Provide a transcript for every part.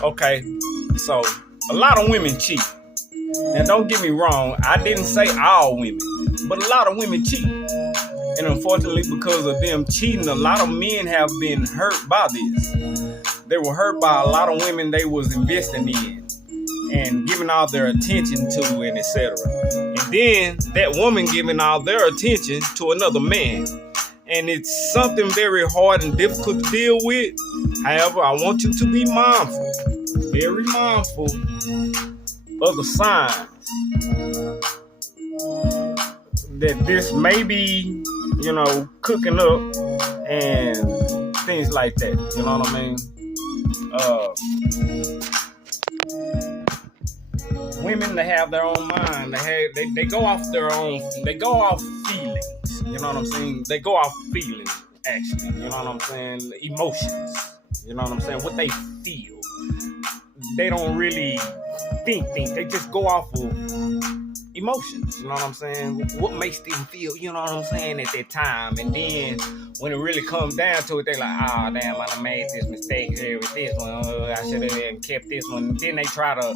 Okay, so a lot of women cheat. Now, don't get me wrong, I didn't say all women, but a lot of women cheat. And unfortunately, because of them cheating, a lot of men have been hurt by this. They were hurt by a lot of women they was investing in and giving all their attention to, and etc. And then that woman giving all their attention to another man. And it's something very hard and difficult to deal with. However, I want you to be mindful, very mindful of the signs that this may be, cooking up and things like that. You know what I mean? Women, they have their own mind. They go off feelings. You know what I'm saying? They go off feelings, actually. You know what I'm saying? Emotions. You know what I'm saying? What they feel. They don't really think. They just go off of emotions. You know what I'm saying? What makes them feel, you know what I'm saying, at that time. And then when it really comes down to it, they're like, oh, damn, I done made this mistake here with this one. I should have kept this one. And then they try to,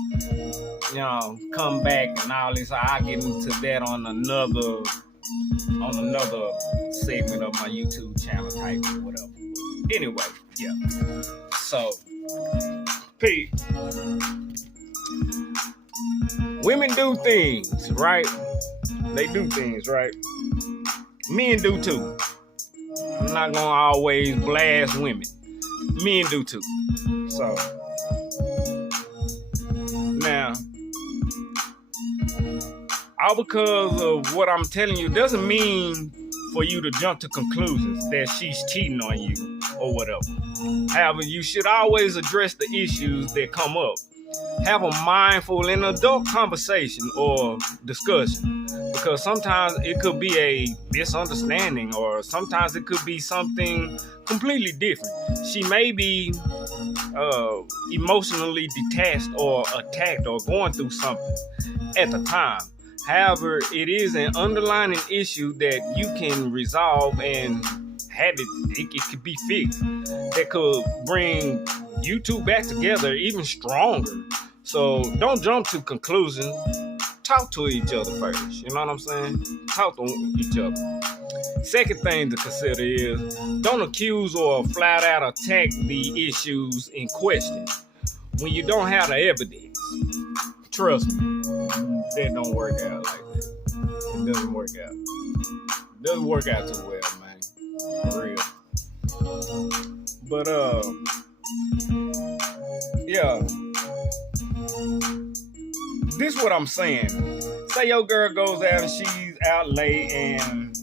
come back and all this. I'll get into that on another segment of my YouTube channel type or whatever. Anyway, yeah. So, Pete, women do things, right? They do things, right? Men do too. I'm not gonna always blast women. Men do too. So, now, all because of what I'm telling you doesn't mean for you to jump to conclusions that she's cheating on you or whatever. However, you should always address the issues that come up. Have a mindful and adult conversation or discussion, because sometimes it could be a misunderstanding, or sometimes it could be something completely different. She may be emotionally detached or attacked or going through something at the time. However, it is an underlying issue that you can resolve and have it could be fixed. That could bring you two back together even stronger. So don't jump to conclusions. Talk to each other first. You know what I'm saying? Talk to each other. Second thing to consider is don't accuse or flat out attack the issues in question when you don't have the evidence. Trust me, that don't work out like that. It doesn't work out. It doesn't work out too well, man. For real. But yeah. This what I'm saying. Say your girl goes out and she's out late and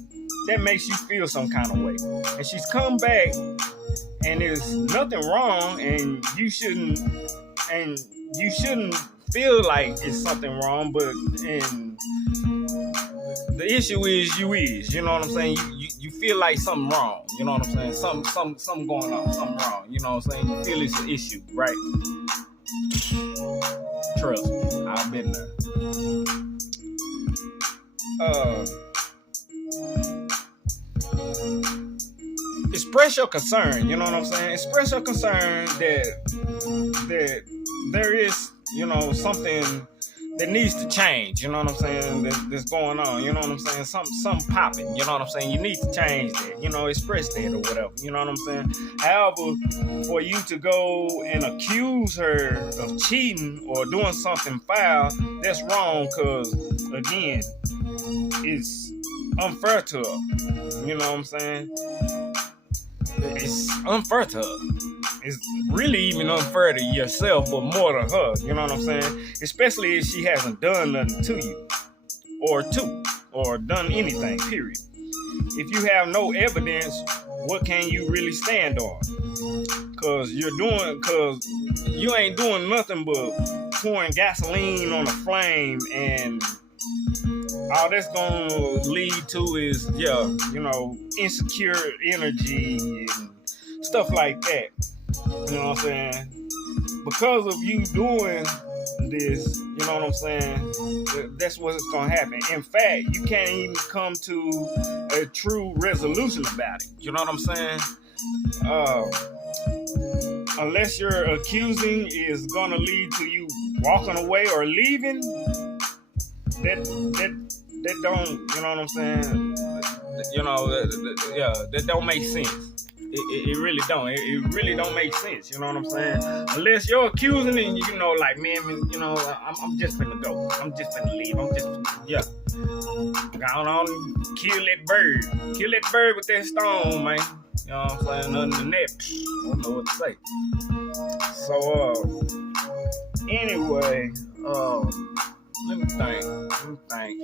that makes you feel some kind of way. And she's come back and there's nothing wrong and you shouldn't feel like it's something wrong, but and the issue is you know what I'm saying? You feel like something wrong, you know what I'm saying? Something going on, something wrong, you know what I'm saying? You feel it's an issue, right? Trust me, I've been there. Express your concern, you know what I'm saying? Express your concern that there is, something that needs to change, you know what I'm saying, that's going on, you know what I'm saying, something popping, you know what I'm saying, you need to change that, express that or whatever, you know what I'm saying. However, for you to go and accuse her of cheating or doing something foul, that's wrong, because, again, it's unfair to her, you know what I'm saying. It's unfair to her. It's really even unfair to yourself, but more to her. You know what I'm saying? Especially if she hasn't done nothing to you, or done anything, period. If you have no evidence, what can you really stand on? Cause you ain't doing nothing but pouring gasoline on a flame, and all that's gonna lead to is, insecure energy and stuff like that. You know what I'm saying? Because of you doing this, you know what I'm saying? That's what's gonna happen. In fact, you can't even come to a true resolution about it. You know what I'm saying? unless your accusing is gonna lead to you walking away or leaving, that don't, you know what I'm saying? You know, yeah, that don't make sense. It really don't. It really don't make sense. You know what I'm saying? Unless you're accusing and you know, like, man, you know, I'm just finna go. I'm just finna leave. Yeah. Go on, kill that bird. Kill that bird with that stone, man. You know what I'm saying? Other than that, I don't know what to say. So, anyway, let me think.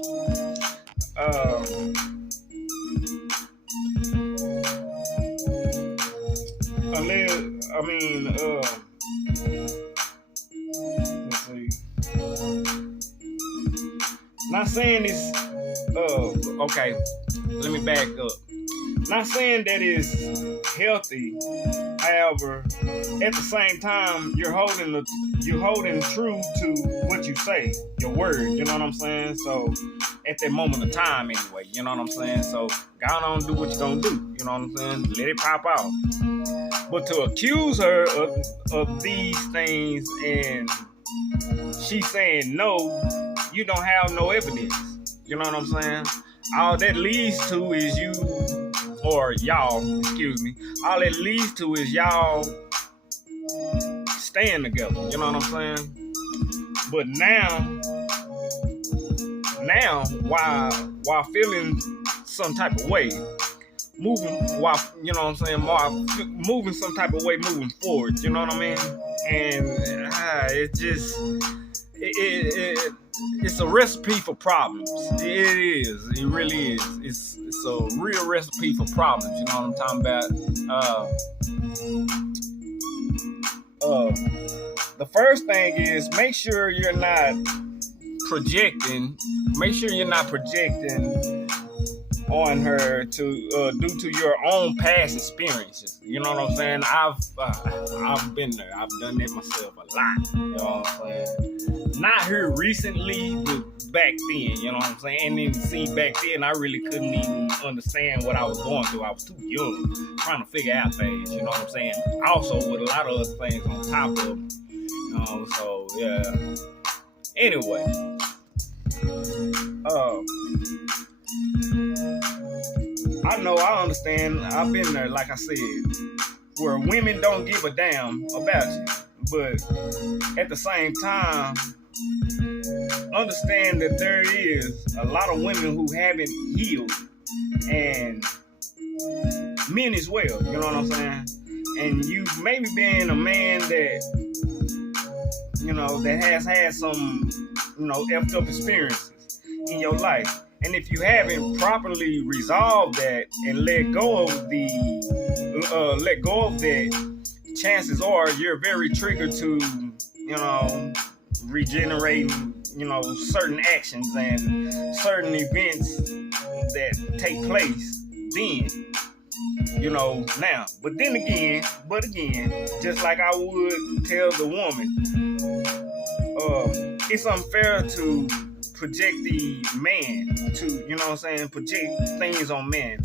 Let's see. Not saying this, okay, let me back up. Not saying that it's healthy. However, at the same time, you're holding true to what you say, your word. You know what I'm saying? So at that moment of time, anyway. You know what I'm saying? So go on and do what you're gonna do. You know what I'm saying? Let it pop out. But to accuse her of these things and she's saying no, you don't have no evidence. You know what I'm saying? All that leads to is you, or y'all, excuse me, all it leads to is y'all staying together. You know what I'm saying? But now, while feeling some type of way, moving some type of way moving forward. You know what I mean? And it's just it's a recipe for problems. It is. It really is. It's a real recipe for problems. You know what I'm talking about? The first thing is make sure you're not projecting. Make sure you're not projecting on her to due to your own past experiences. You know what I'm saying? I've been there. I've done it myself a lot. You know what I'm saying? Not here recently, but back then. You know what I'm saying? And then see, back then I really couldn't even understand what I was going through. I was too young, trying to figure out things. You know what I'm saying? Also with a lot of other things on top of them. You know, so yeah. Anyway, I understand. I've been there, like I said, where women don't give a damn about you. But at the same time, understand that there is a lot of women who haven't healed, and men as well. You know what I'm saying? And you maybe being a man that, you know, that has had some, you know, effed up experiences in your life. And if you haven't properly resolved that and let go of that, chances are you're very triggered to, you know, regenerating, you know, certain actions and certain events that take place then, you know, now. But again, just like I would tell the woman, it's unfair to project the man, to, you know what I'm saying, project things on men,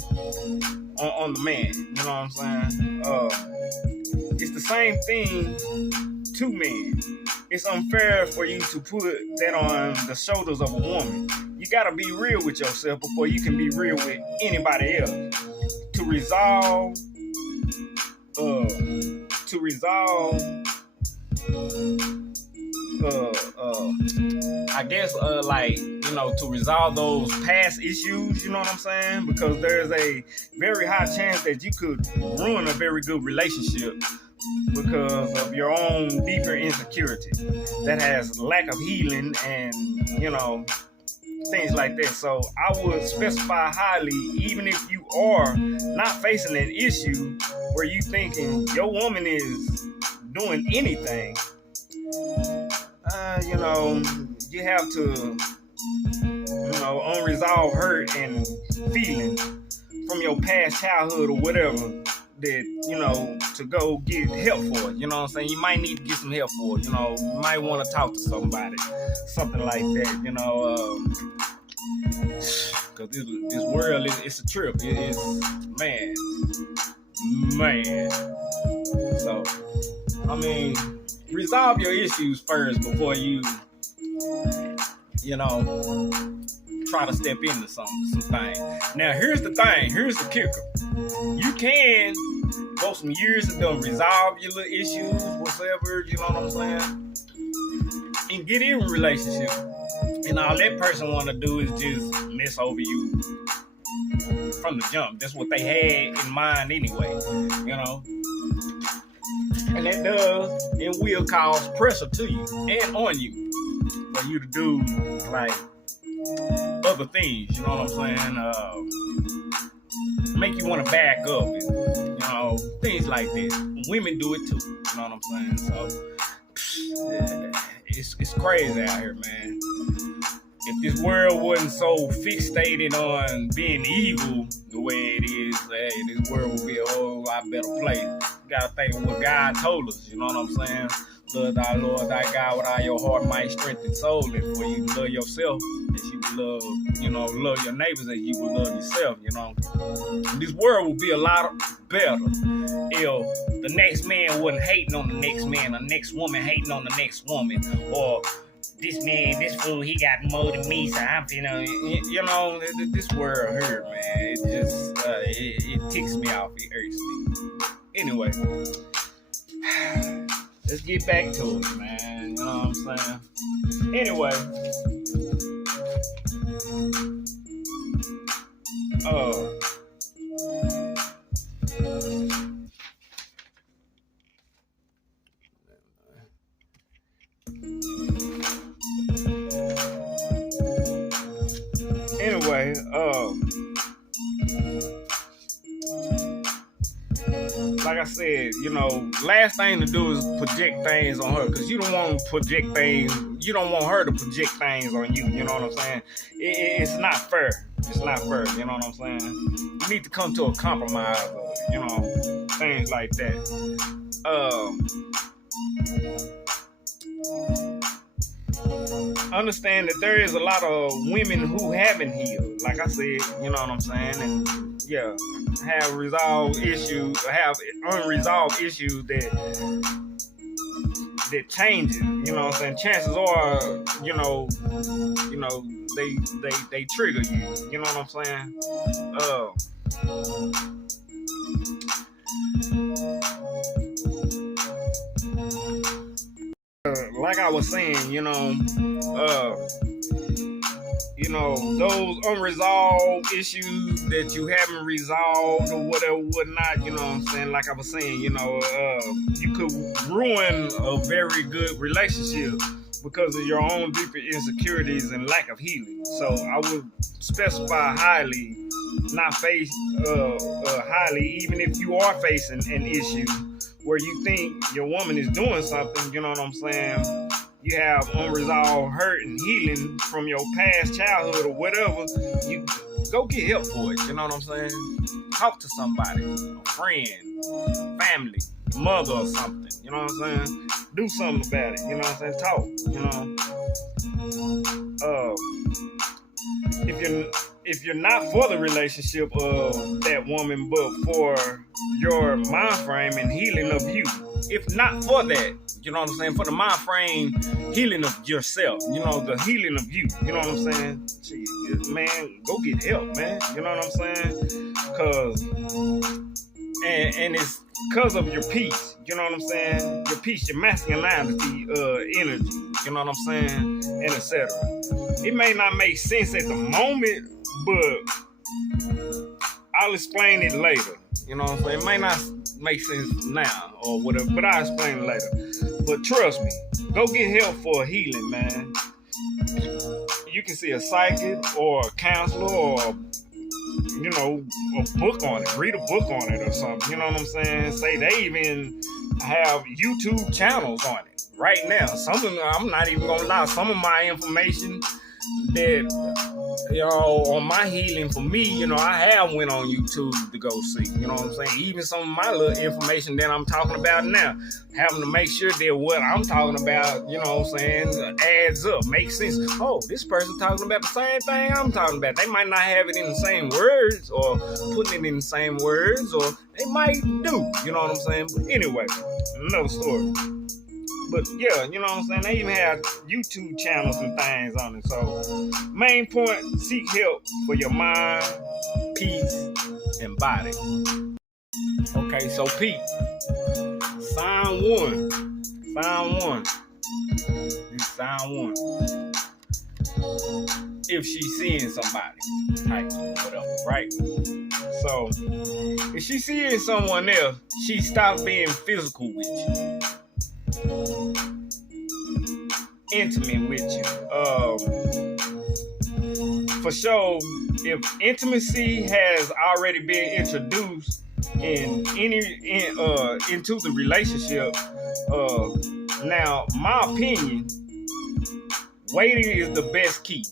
on the man, you know what I'm saying? It's the same thing to men. It's unfair for you to put that on the shoulders of a woman. You gotta be real with yourself before you can be real with anybody else. To resolve, I guess, like, you know, to resolve those past issues, you know what I'm saying? Because there's a very high chance that you could ruin a very good relationship because of your own deeper insecurity that has lack of healing and, you know, things like that. So I would specify highly, even if you are not facing an issue where you thinking your woman is doing anything, you know, you have to, you know, unresolved hurt and feeling from your past childhood or whatever that, you know, to go get help for it. You know what I'm saying? You might need to get some help for it. You know, you might want to talk to somebody, something like that, you know, because this world it's a trip. It's man. So I mean, resolve your issues first before you know, try to step into something. Now, here's the thing. Here's the kicker. You can go some years and then resolve your little issues, whatever, you know what I'm saying, and get in a relationship. And all that person want to do is just mess over you from the jump. That's what they had in mind anyway, you know. And that does and will cause pressure to you and on you for you to do like other things, you know what I'm saying? Make you want to back up, and, you know, things like that. Women do it too, you know what I'm saying? So it's crazy out here, man. If this world wasn't so fixated on being evil the way it is, hey, this world would be a whole lot better place. You gotta think of what God told us, you know what I'm saying? Love thy Lord, thy God with all your heart, might, strength, and soul. And for you to love yourself as you would love, you know, love your neighbors as you would love yourself, you know. This world would be a lot better if the next man wasn't hating on the next man, the next woman hating on the next woman, or this man, this fool, he got more than me, so I'm, you know, this world hurt, man. It just, it ticks me off, it hurts me. Anyway, let's get back to it, man. You know what I'm saying? Anyway, like I said, you know, last thing to do is project things on her, because you don't want to project things. You don't want her to project things on you. You know what I'm saying? It's not fair. It's not fair. You know what I'm saying? You need to come to a compromise, you know, things like that. Understand that there is a lot of women who haven't healed, like I said, you know what I'm saying, and yeah, have unresolved issues that changes, you know what I'm saying. Chances are, you know, they trigger you, you know what I'm saying. Like I was saying, you know, those unresolved issues that you haven't resolved or whatever, whatnot, you know what I'm saying? Like I was saying, you know, you could ruin a very good relationship because of your own deeper insecurities and lack of healing. So I would specify highly, not face highly, even if you are facing an issue where you think your woman is doing something, you know what I'm saying? You have unresolved hurt and healing from your past childhood or whatever, you go get help for it, you know what I'm saying? Talk to somebody, a friend, family, mother or something, you know what I'm saying? Do something about it, you know what I'm saying? Talk, you know? If you're not for the relationship of that woman, but for your mind frame and healing of you, if not for that, you know what I'm saying, for the mind frame healing of yourself, you know, the healing of you, you know what I'm saying? Gee, man, go get help, man, you know what I'm saying? Cause, and it's because of your peace, you know what I'm saying? Your peace, your masculinity, energy, you know what I'm saying? And etc. It may not make sense at the moment, but I'll explain it later. You know what I'm saying? It may not make sense now or whatever, but I'll explain it later. But trust me, go get help for healing, man. You can see a psychic or a counselor or, you know, a book on it. Read a book on it or something. You know what I'm saying? Say they even have YouTube channels on it right now. Some of them, I'm not even gonna lie, some of my information that, on my healing for me, I have went on YouTube to go see, you know what I'm saying? Even some of my little information that I'm talking about now, having to make sure that what I'm talking about, you know what I'm saying, adds up, makes sense. Oh, this person talking about the same thing I'm talking about. They might not have it in the same words or putting it in the same words, or they might do, you know what I'm saying? But anyway, another story. But yeah, you know what I'm saying? They even have YouTube channels and things on it. So, main point, seek help for your mind, peace, and body. Okay, so Pete, sign one. This is sign one. If she's seeing somebody, type whatever, right? So, if she's seeing someone else, she stopped being physical with you. Intimate with you. For sure, if intimacy has already been introduced into the relationship, now my opinion, waiting is the best key.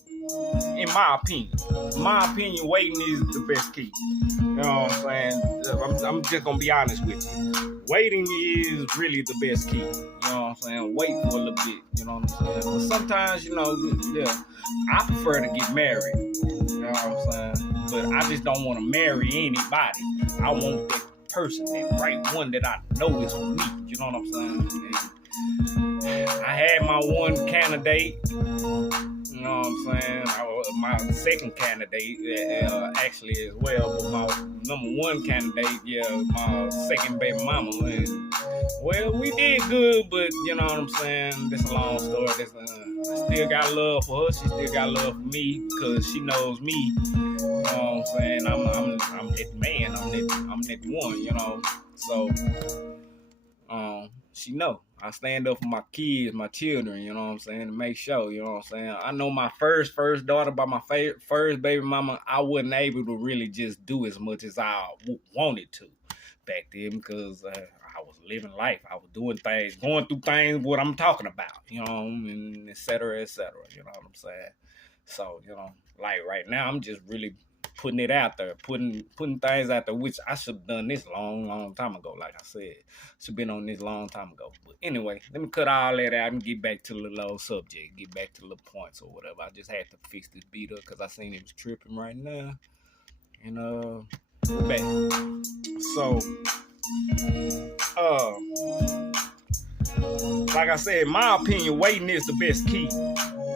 In my opinion, waiting is the best key. You know what I'm saying? I'm just gonna be honest with you. Waiting is really the best key. You know what I'm saying? Wait for a little bit. You know what I'm saying? But sometimes, I prefer to get married. You know what I'm saying? But I just don't want to marry anybody. I want that person, that right one that I know is for me. You know what I'm saying? And I had my one candidate. You know what I'm saying? My second candidate, actually as well, but my number one candidate, my second baby mama. And, well, we did good, but you know what I'm saying? That's a long story. I still got love for her. She still got love for me because she knows me. You know what I'm saying? I'm that man. I'm that one. You know. So, she know. I stand up for my kids, my children, you know what I'm saying, to make sure, you know what I'm saying. I know my first daughter by my first baby mama, I wasn't able to really just do as much as I wanted to back then because I was living life. I was doing things, going through things, what I'm talking about, you know, and et cetera, you know what I'm saying. So, like right now, I'm just really putting it out there, putting things out there, which I should have done this long time ago. Like I said, should have been on this long time ago. But anyway, let me cut all that out and get back to the little subject, get back to the little points or whatever. I just had to fix this beat up because I seen it was tripping right now. And back. So, like I said, in my opinion, waiting is the best key.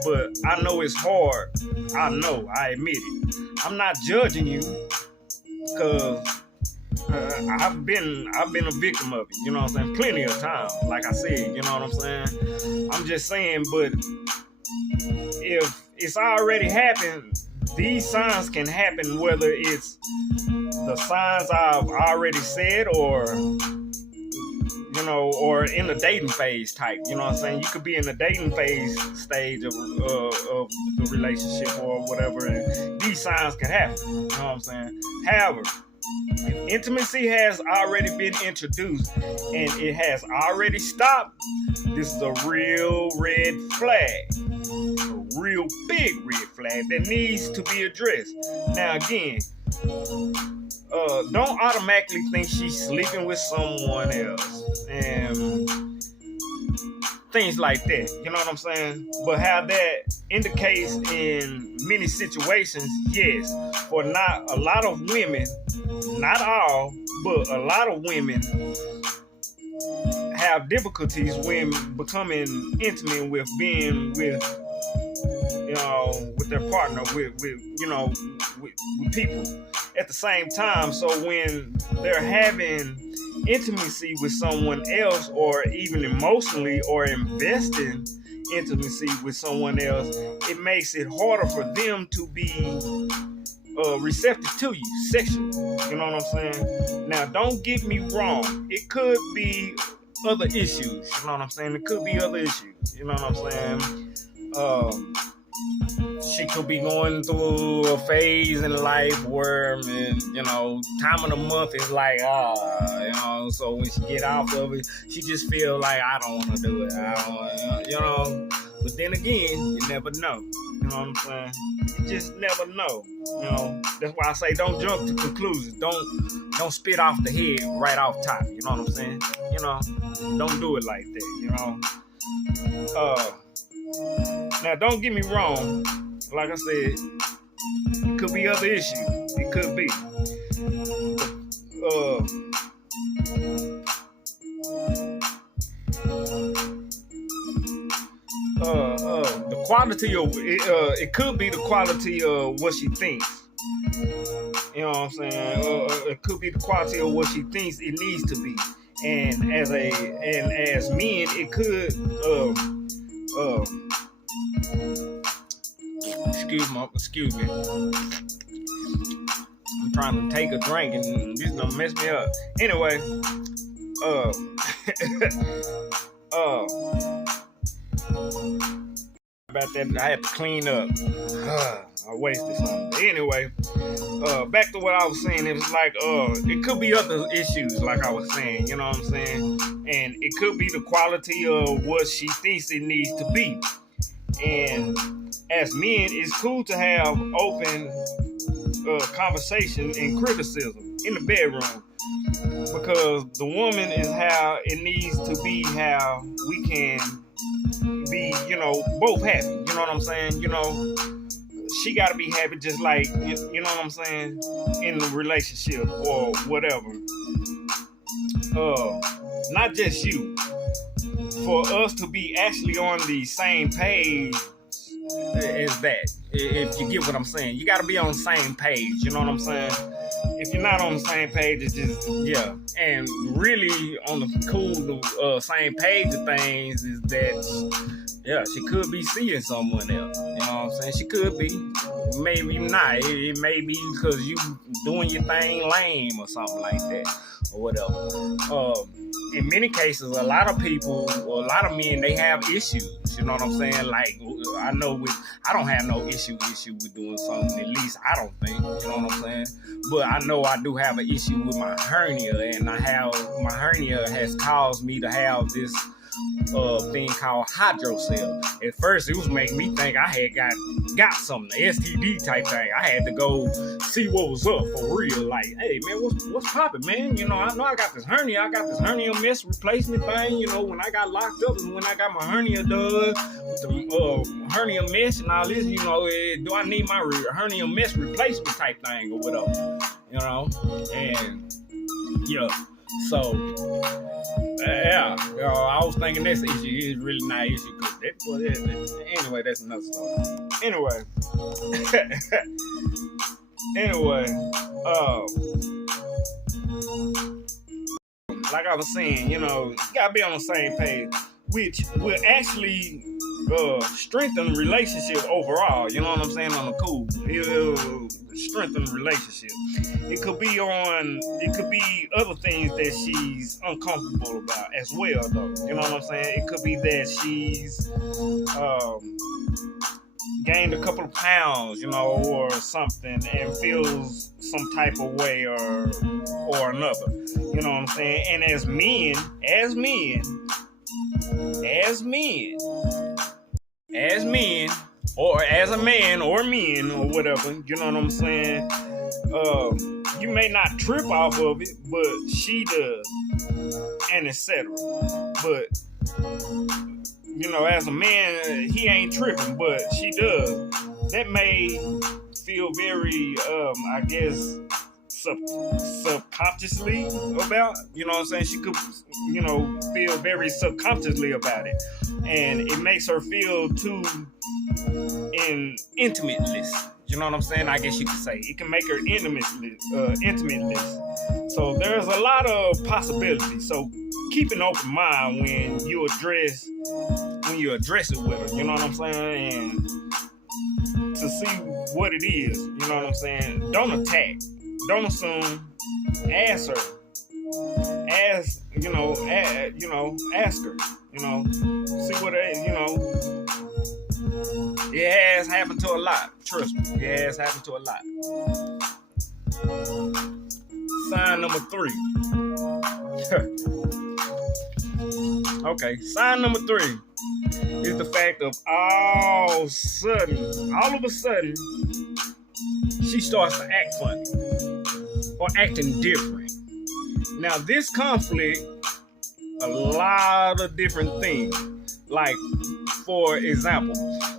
But I know it's hard. I admit it. I'm not judging you because I've been a victim of it, you know what I'm saying, plenty of times, like I said, you know what I'm saying. I'm just saying, but if it's already happened, these signs can happen, whether it's the signs I've already said or in the dating phase type, you know what I'm saying? You could be in the dating phase stage of the relationship or whatever, and these signs can happen, you know what I'm saying? However, if intimacy has already been introduced and it has already stopped, this is a real red flag, a real big red flag that needs to be addressed. Now again, don't automatically think she's sleeping with someone else and things like that, you know what I'm saying? But how that indicates in many situations, yes, for not a lot of women, not all, but a lot of women have difficulties when becoming intimate with being with their partner, with people at the same time. So when they're having intimacy with someone else, or even emotionally or investing intimacy with someone else, it makes it harder for them to be receptive to you sexually. You know what I'm saying? Now, don't get me wrong. It could be other issues. You know what I'm saying? It could be other issues. You know what I'm saying? She could be going through a phase in life where, time of the month is like, so when she get off of it, she just feel like, I don't want to do it. But then again, you never know. You know what I'm saying? You just never know. You know, that's why I say don't jump to conclusions. Don't spit off the head right off top. You know what I'm saying? You know, don't do it like that. You know. Now don't get me wrong. Like I said, it could be other issues. It could be. The quality of it could be the quality of what she thinks. You know what I'm saying? It could be the quality of what she thinks it needs to be. And as men, it could excuse me. I'm trying to take a drink and this gonna mess me up. Anyway, about that, I had to clean up. I wasted something. But anyway, back to what I was saying. It was like, it could be other issues, like I was saying. You know what I'm saying? And it could be the quality of what she thinks it needs to be. And as men, it's cool to have open conversation and criticism in the bedroom, because the woman is how it needs to be, how we can be, you know, both happy. You know what I'm saying? You know, she got to be happy just like, you know what I'm saying, in the relationship or whatever. Not just you. For us to be actually on the same page as that. If you get what I'm saying, you got to be on the same page. You know what I'm saying? If you're not on the same page, it's just, yeah. And really on the cool, same page of things is that, yeah, she could be seeing someone else. You know what I'm saying? She could be. Maybe not. It may be because you doing your thing lame or something like that or whatever. In many cases, a lot of people, or a lot of men, they have issues. You know what I'm saying? Like, I don't have no issue with doing something. At least I don't think. You know what I'm saying? But I know I do have an issue with my hernia, and my hernia has caused me to have this thing called hydrocele. At first, it was making me think I had got something, STD type thing. I had to go see what was up for real. Like, hey man, what's popping, man? You know I got this hernia. I got this hernia mesh replacement thing. You know, when I got locked up and when I got my hernia done with the hernia mesh and all this, you know, do I need my hernia mesh replacement type thing or whatever? You know, and yeah, so. Yeah, I was thinking this issue is really not an issue, because anyway, that's another story. Anyway, like I was saying, you know, you gotta be on the same page, which will actually strengthen the relationship overall. You know what I'm saying? On the cool, it'll strengthen the relationship. It could be other things that she's uncomfortable about as well, though. You know what I'm saying? It could be that she's gained a couple of pounds, you know, or something, and feels some type of way or another. You know what I'm saying? And as men, or as a man or men or whatever, you know what I'm saying? You may not trip off of it, but she does, and etc. But you know, as a man, he ain't tripping, but she does. That may feel very, I guess, subconsciously about, you know what I'm saying? She could, you know, feel very subconsciously about it, and it makes her feel too intimateless. You know what I'm saying? I guess you could say it can make her intimateless. So there's a lot of possibilities. So keep an open mind when you address it with her. You know what I'm saying? And to see what it is. You know what I'm saying? Don't attack. Don't assume. Ask her. Ask her. You know, see what it is. You know. It has happened to a lot. Trust me. It has happened to a lot. Sign number 3. Okay, sign number 3 is the fact fact of all of a sudden, she starts to act funny or acting different. Now, this conflict, a lot of different things. Like, for example,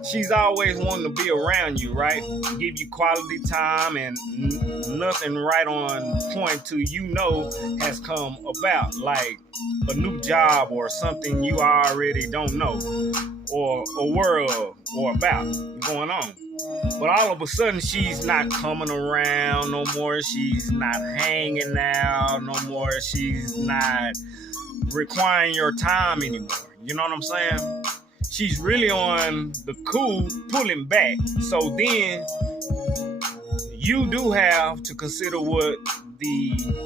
she's always wanting to be around you, right? Give you quality time, and nothing right on point to has come about, like a new job or something you already don't know or aware of or about going on. But all of a sudden, she's not coming around no more. She's not hanging out no more. She's not requiring your time anymore. You know what I'm saying? She's really on the cool, pulling back. So then you do have to consider what the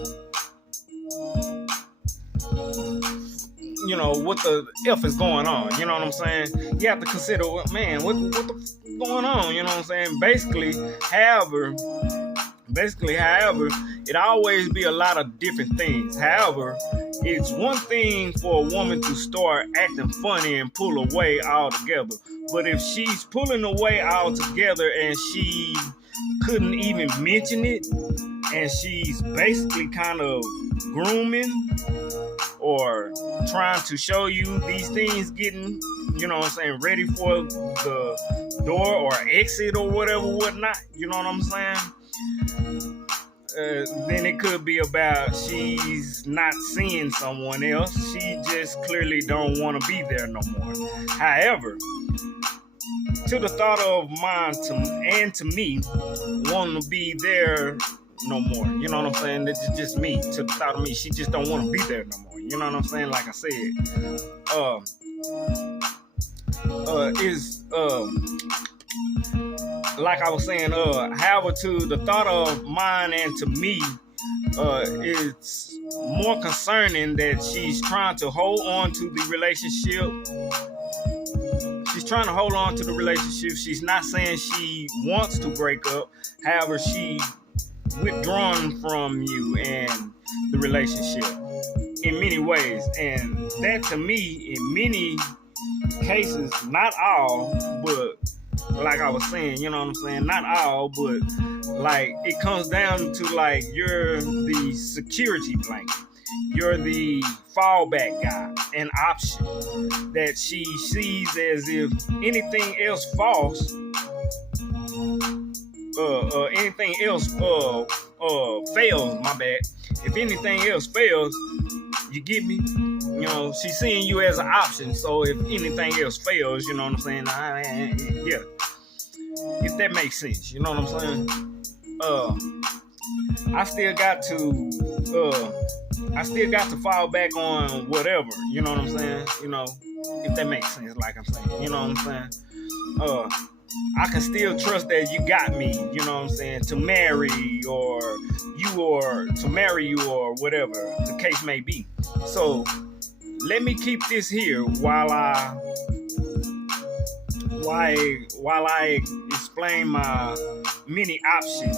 F is going on. You know what I'm saying? You have to consider, man, what the going on? You know what I'm saying? Basically, however, it always be a lot of different things. However, it's one thing for a woman to start acting funny and pull away altogether. But if she's pulling away altogether and she couldn't even mention it, and she's basically kind of grooming or trying to show you these things getting, you know what I'm saying, ready for the door or exit or whatnot, you know what I'm saying? Then it could be about she's not seeing someone else. She just clearly don't want to be there no more. However, to the thought of mine to me wanting to be there no more. You know what I'm saying? That's just me. To the thought of me, she just don't want to be there no more. You know what I'm saying? Like I said, like I was saying, however, to the thought of mine and to me, it's more concerning that she's trying to hold on to the relationship. She's trying to hold on to the relationship. She's not saying she wants to break up. However, she withdrawn from you and the relationship in many ways. And that, to me, in many cases, not all, but like I was saying, you know what I'm saying? Not all, but like it comes down to like you're the security blanket. You're the fallback guy, an option that she sees as if anything else falls, anything else fails, my bad. If anything else fails, you get me? You know, she's seeing you as an option. So if anything else fails, you know what I'm saying? Yeah. If that makes sense, you know what I'm saying? I still got to fall back on whatever, you know what I'm saying? You know, if that makes sense, like I'm saying, you know what I'm saying? I can still trust that you got me, you know what I'm saying, to marry or to marry you or whatever the case may be. So let me keep this here while I explain my many options.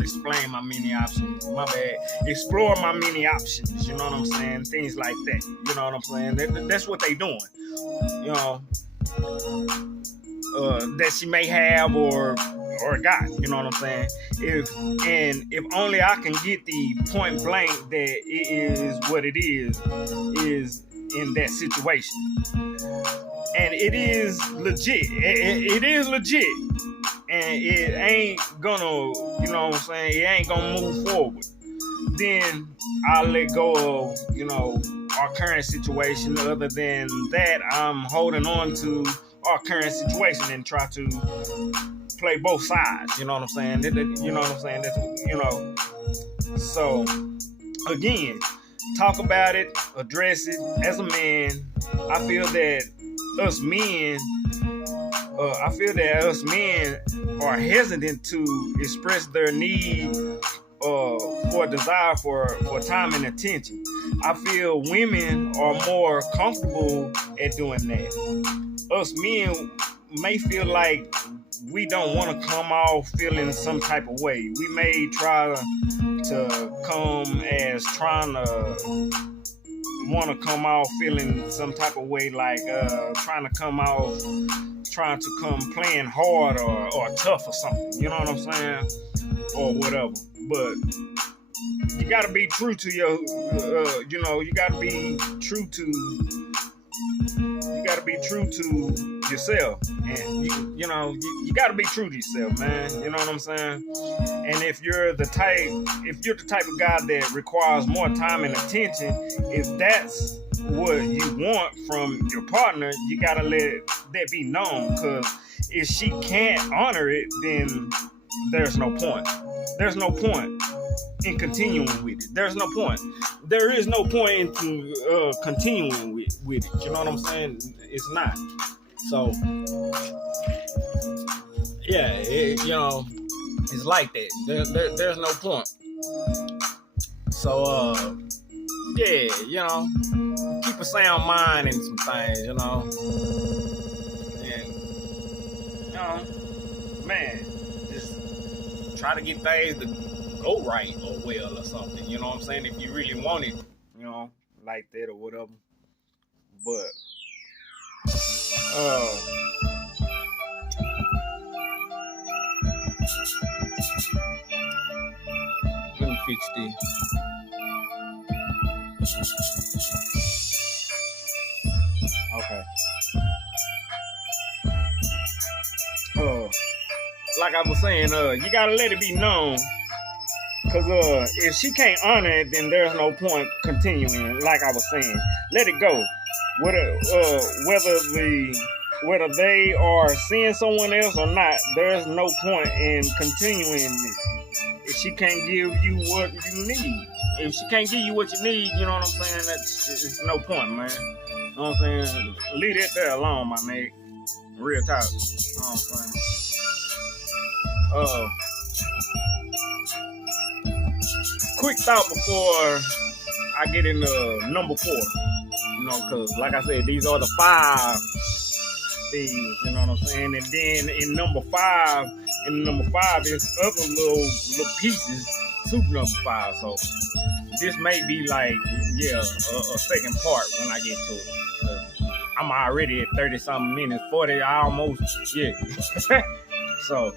Explain my many options. My bad. Explore my many options. You know what I'm saying? Things like that. You know what I'm saying? That's what they doing. You know, that she may have or got. You know what I'm saying? If only I can get the point blank that it is what it is in that situation. And it is legit. It is legit. And it ain't gonna, you know what I'm saying, it ain't gonna move forward. Then I'll let go of, you know, our current situation. Other than that, I'm holding on to our current situation and try to play both sides. You know what I'm saying? You know what I'm saying? That's, you know. So, again, talk about it, address it. As a man, I feel that us men are hesitant to express their need for desire for time and attention. I feel women are more comfortable at doing that. Us men may feel like we don't want to come off feeling some type of way. We may try to come as trying to want to come off feeling some type of way, like trying to come playing hard or tough or something. You know what I'm saying? Or whatever. But you gotta be true to your, you gotta be true to yourself, and you gotta be true to yourself, man. You know what I'm saying? And if you're the type of guy that requires more time and attention, if that's what you want from your partner, you gotta let that be known. Because if she can't honor it, then there's no point. There's no point in continuing with it. There's no point. There is no point in continuing with it. You know what I'm saying? It's not. So, yeah, it's like that. There's no point. So, yeah, keep a sound mind and some things, and, man, just try to get things to go right or well or something, you know what I'm saying? If you really want it, like that or whatever. But, let me fix this. Okay. Like I was saying, you gotta let it be known. Cause if she can't honor it, then there's no point continuing. Like I was saying, let it go. Whether they are seeing someone else or not, there's no point in continuing it. If she can't give you what you need, if she can't give you what you need, you know what I'm saying? It's no point, man. You know what I'm saying? Leave it there alone, my nigga. Real talk. You know what I'm saying? Quick thought before I get into number 4. Because like I said, these are the 5 things, you know what I'm saying? And then in number 5, there's other little pieces to number 5. So this may be like, a second part when I get to it. I'm already at 30-something minutes, 40 almost, yeah. So,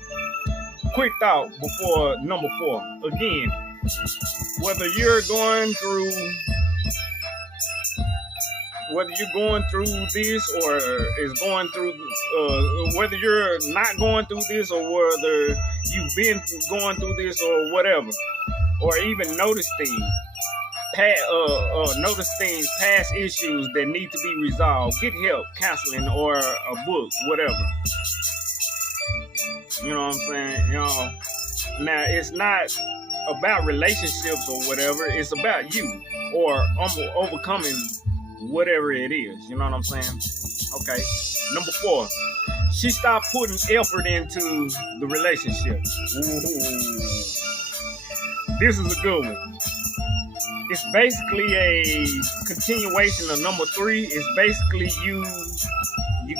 quick thought before number 4. Again, whether you're going through this or whether you're not going through this or whether you've been going through this or whatever, or even notice things, past issues that need to be resolved, get help, counseling, or a book, whatever. You know what I'm saying? Now it's not about relationships or whatever. It's about you or overcoming whatever it is. You know what I'm saying? Okay. Number 4, she stopped putting effort into the relationship. Ooh. This is a good one. It's basically a continuation of number 3. It's basically you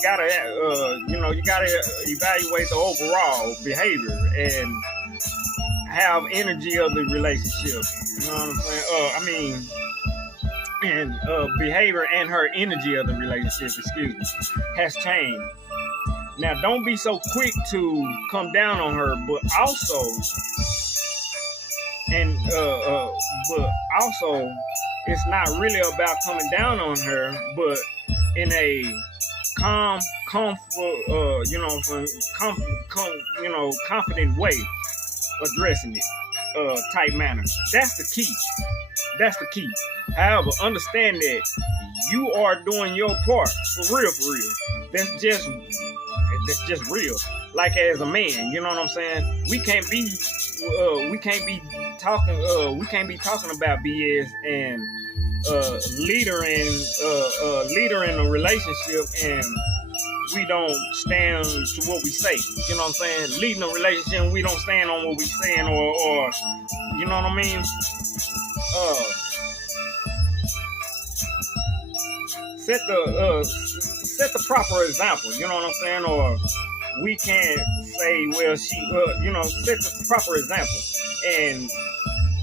gotta evaluate the overall behavior and have energy of the relationship. You know what I'm saying? Behavior and her energy of the relationship, has changed. Now, don't be so quick to come down on her, but also, it's not really about coming down on her, but in a confident way, addressing it, type manner. That's the key. However, understand that you are doing your part for real. That's just real. Like as a man, you know what I'm saying? We can't be talking about BS and leader in a relationship, and we don't stand to what we say. You know what I'm saying? Leading a relationship, and we don't stand on what we saying, or you know what I mean? Set the proper example. You know what I'm saying? Or we can't say, well, she, set the proper example and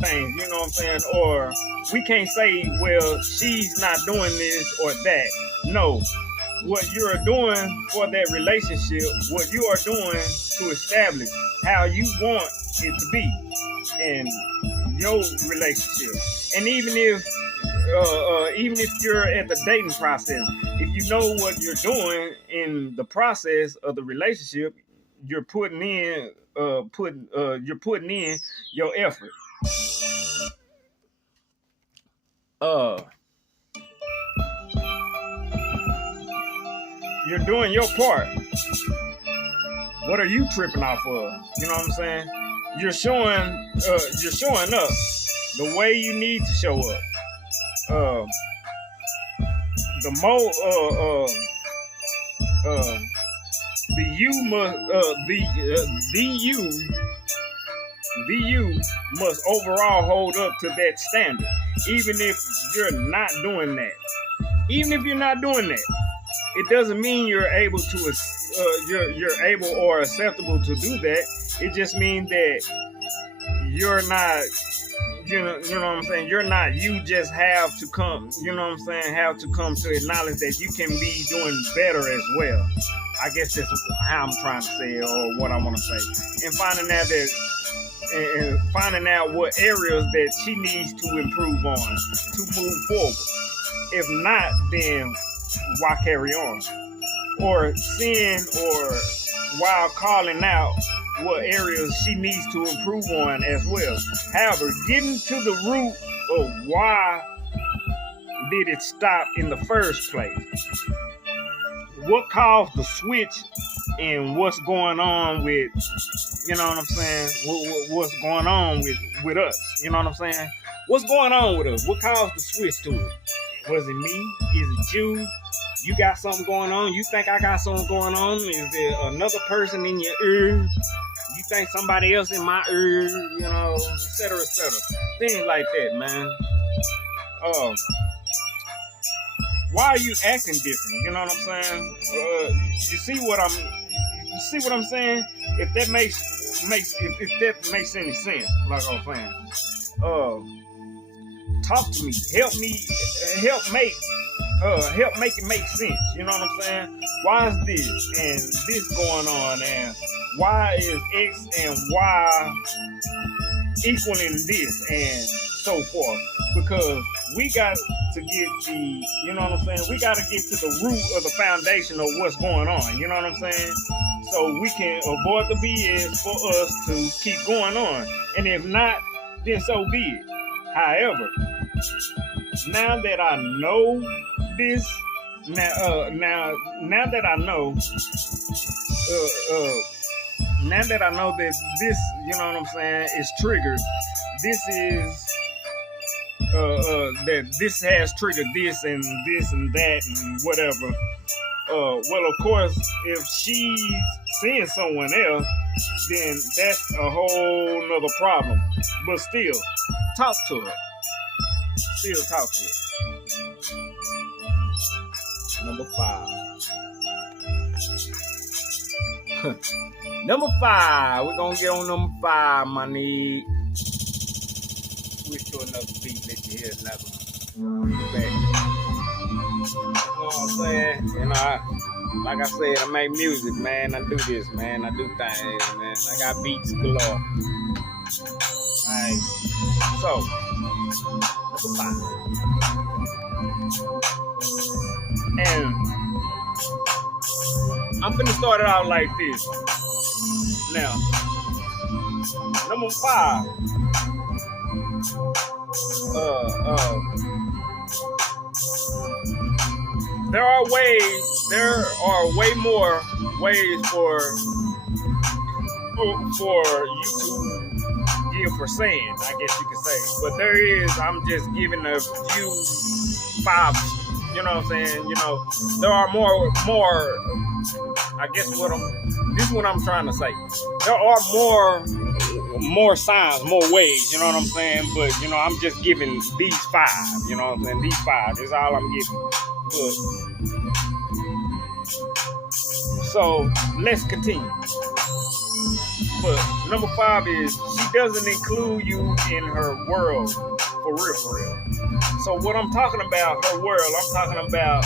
things, you know what I'm saying? Or we can't say, well, she's not doing this or that. No, what you are doing for that relationship, what you are doing to establish how you want it to be in your relationship. And even if you're at the dating process, if you know what you're doing in the process of the relationship, you're putting in your effort. You're doing your part. What are you tripping off of? You know what I'm saying? You're showing up the way you need to show up. The you must overall hold up to that standard, even if you're not doing that. Even if you're not doing that, it doesn't mean you're able to you're able or acceptable to do that. It just means that you're not, you know what I'm saying? You're not, you just have to come, you know what I'm saying? Have to come to acknowledge that you can be doing better as well. I guess that's how I'm trying to say it, or what I want to say. And finding out what areas that she needs to improve on to move forward. If not, then why carry on? Or seeing, or while calling out what areas she needs to improve on as well. However, getting to the root of why did it stop in the first place? What caused the switch, and what's going on with, you know what I'm saying? What's going on with us? You know what I'm saying? What's going on with us? What caused the switch to it? Was it me? Is it you? You got something going on? You think I got something going on? Is there another person in your ear? You think somebody else in my ear? You know, et cetera, et cetera. Things like that, man. Why are you acting different? You know what I'm saying? You see what I'm saying? If that makes any sense, like I was saying. Talk to me. Help make it make sense. You know what I'm saying? Why is this and this going on, and why is X and Y equaling this, and so forth? Because we got to get the, you know what I'm saying? We got to get to the root of the foundation of what's going on. You know what I'm saying? So we can avoid the BS for us to keep going on. And if not, then so be it. However, now that I know this, now that I know that this, you know what I'm saying, is triggered. This is that this has triggered this and that and whatever. Well, of course, if she's seeing someone else, then that's a whole nother problem. But still, talk to her. Still talk to her. Number 5. Number 5. We're gonna get on number 5, my nigga. Switch to another beat. Let you hear another one. Back. You know what I'm saying? You know, like I said, I make music, man. I do this, man. I do things, man. I got beats galore. Alright. So, number 5. And I'm finna start it out like this. Now, number 5. There are way more ways for you to give for saying, I guess you could say. But there is, I'm just giving a few 5, you know what I'm saying? You know, there are more, I guess this is what I'm trying to say. There are more signs, more ways, you know what I'm saying? But, you know, I'm just giving these 5, you know what I'm saying? These 5 is all I'm giving. But, so, let's continue. But number 5 is she doesn't include you in her world for real, for real. So what I'm talking about, her world, I'm talking about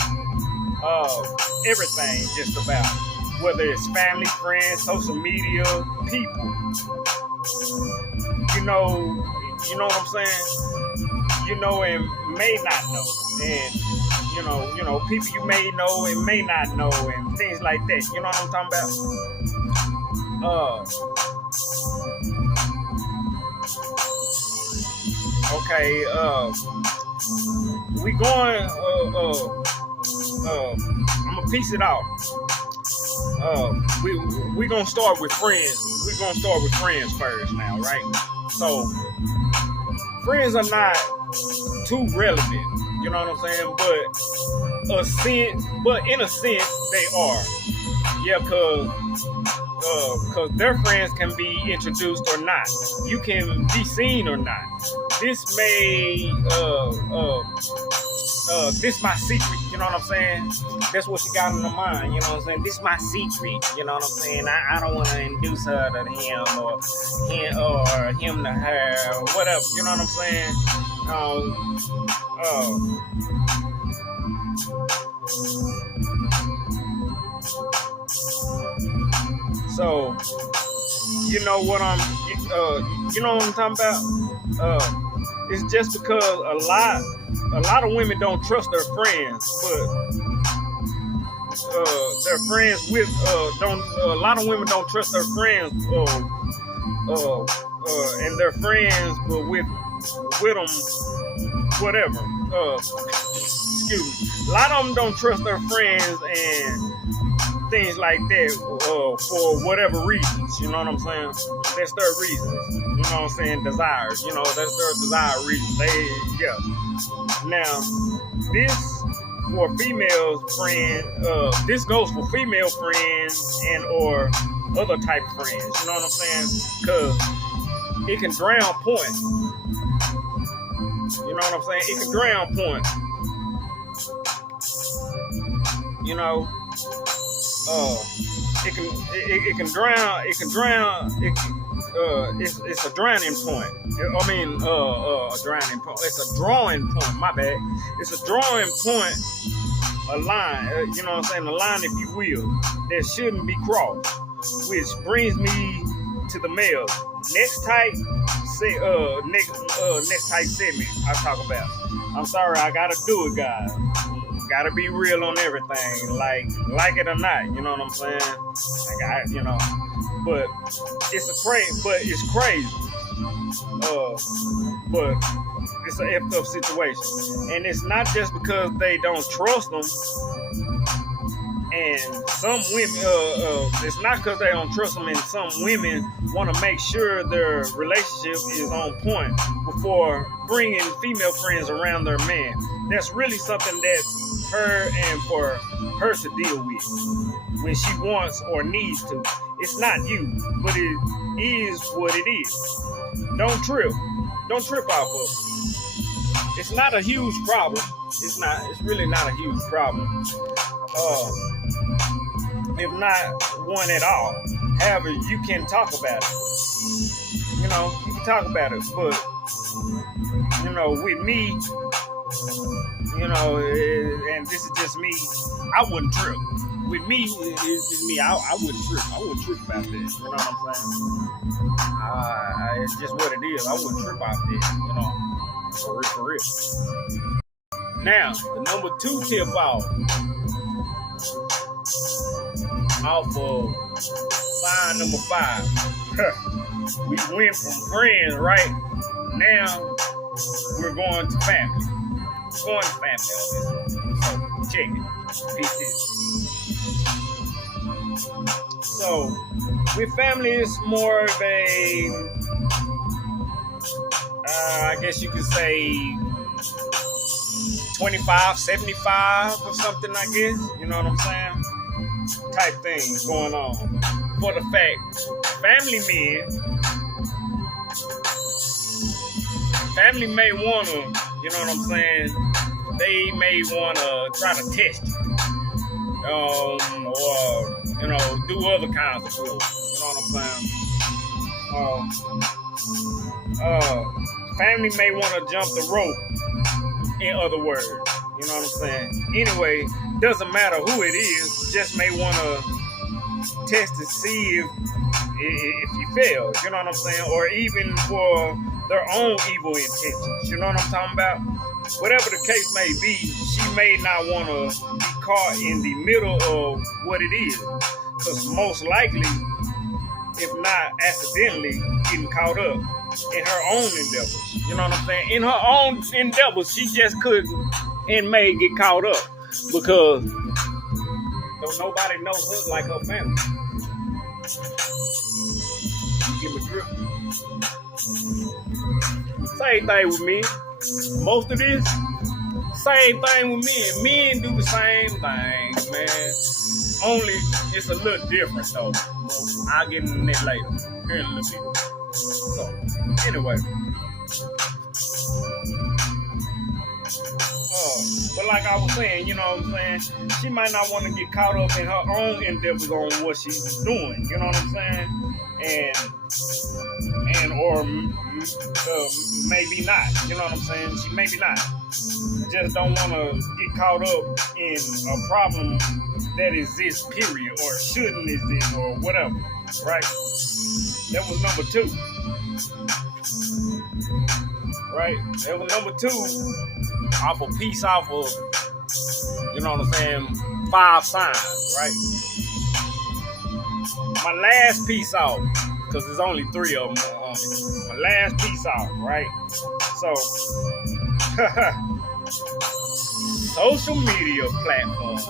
everything, just about, whether it's family, friends, social media, people. You know what I'm saying? You know and may not know, and you know people you may know and may not know, and things like that. You know what I'm talking about? Okay. We going. I'm gonna piece it out. We gonna start with friends. We're gonna start with friends first now, right? So friends are not too relevant, you know what I'm saying? But in a sense they are. Yeah, cause their friends can be introduced or not. You can be seen or not. This may this my secret, you know what I'm saying? That's what she got in her mind, you know what I'm saying? This my secret, you know what I'm saying? I don't want to induce her to him or him to her or whatever, you know what I'm saying? So, you know what I'm talking about? It's just because a lot of women don't trust their friends, but their friends with don't. A lot of women don't trust their friends, and their friends, but with them, whatever. Excuse me. A lot of them don't trust their friends and things like that for whatever reasons. You know what I'm saying? That's their reasons. You know what I'm saying? Desires. You know, that's their desire reasons. Now, this for female friends, this goes for female friends and or other type of friends. You know what I'm saying? Because it can drown points. You know what I'm saying? It can drown points. You know, it can drown. It's a drowning point. I mean, a drowning point. It's a drawing point. My bad. It's a drawing point. A line. You know what I'm saying? A line, if you will, that shouldn't be crossed. Which brings me to the male. Next type segment I talk about. I'm sorry, I gotta do it, guys. Gotta be real on everything, like it or not. You know what I'm saying? But it's crazy. But it's an effed up situation, and it's not just because they don't trust them. And some women, it's not because they don't trust them, and some women want to make sure their relationship is on point before bringing female friends around their man. That's really something that's her and for her to deal with when she wants or needs to. It's not you, but it is what it is. Don't trip off of it. It's not a huge problem. It's really not a huge problem. If not one at all. However, you can talk about it. You know, you can talk about it, but you know, with me, you know, and this is just me, I wouldn't trip. With me, it's just me, I wouldn't trip. I wouldn't trip about this. You know what I'm saying? It's just what it is. I wouldn't trip off this, you know, for real. Now, the number 2 tip off of sign number 5. We went from friends, right? Now we're going to family. We're going to family on this. So check it. So with family, it's more of a, I guess you could say 25-75 or something, I guess. You know what I'm saying? Type things going on. For the fact, family may want to, you know what I'm saying? They may want to try to test you. Or, you know, do other kinds of stuff. You know what I'm saying? Uh, uh, family may want to jump the rope. In other words, you know what I'm saying? Anyway, doesn't matter who it is, just may want to test to see if you fail, you know what I'm saying? Or even for their own evil intentions, you know what I'm talking about? Whatever the case may be, she may not want to be caught in the middle of what it is. Because most likely, if not accidentally, getting caught up in her own endeavors. You know what I'm saying? In her own endeavors, she just couldn't and may get caught up because don't nobody know her like her family. Give a drip. Same thing with me. Most of this, same thing with men. Men do the same thing, man. Only it's a little different though. I'll get into that later. Here in a little bit. So, anyway. But like I was saying, you know what I'm saying? She might not want to get caught up in her own endeavors on what she's doing. You know what I'm saying? Or maybe not. You know what I'm saying? She maybe not. Just don't want to get caught up in a problem that exists, period, or shouldn't exist, or whatever. Right? That was number 2. Right? That was number 2. Off a piece off of, you know what I'm saying, 5 signs, right? My last piece off, because there's only 3 of them on it. My last piece off, right? So, social media platforms.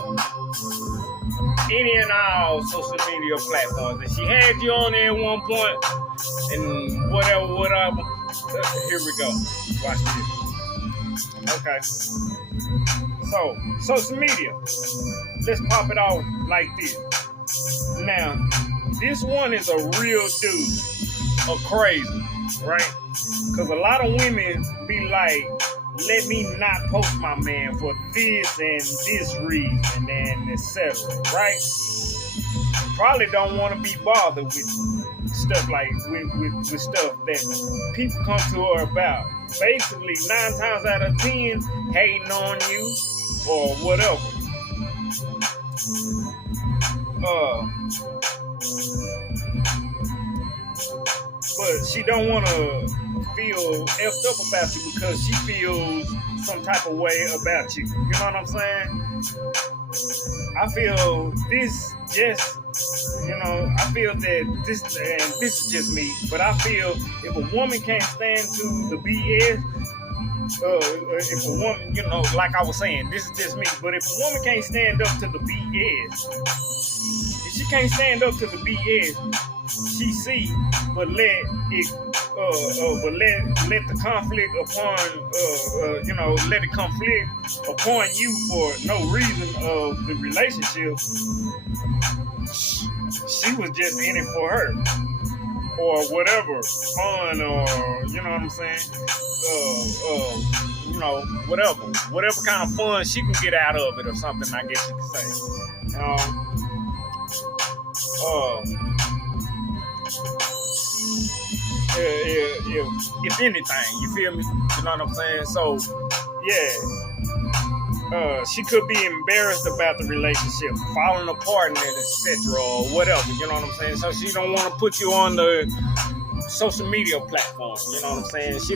Any and all social media platforms. And she had you on there at one point, and whatever. Here we go. Watch this. Okay. So, social media. Let's pop it off like this. Now, this one is a real dude. A crazy, right? Because a lot of women be like, let me not post my man for this and this reason and etc. Right? Probably don't want to be bothered with stuff like with stuff that people come to her about. Basically, 9 times out of 10, hating on you or whatever. But she don't want to feel effed up about you because she feels some type of way about you. You know what I'm saying? I feel this just, I feel that this is just me, but I feel if a woman can't stand to the BS, if a woman, like I was saying, this is just me, but if a woman can't stand up to the BS, if she can't stand up to the BS, she see, but let the conflict let it conflict upon you for no reason of the relationship. She was just in it for her, or whatever, fun, or you know what I'm saying, whatever kind of fun she can get out of it, or something. I guess you could say. If anything, you feel me? You know what I'm saying? So, yeah, she could be embarrassed about the relationship falling apart and etc. or whatever. You know what I'm saying? So she don't want to put you on the social media platform. You know what I'm saying? She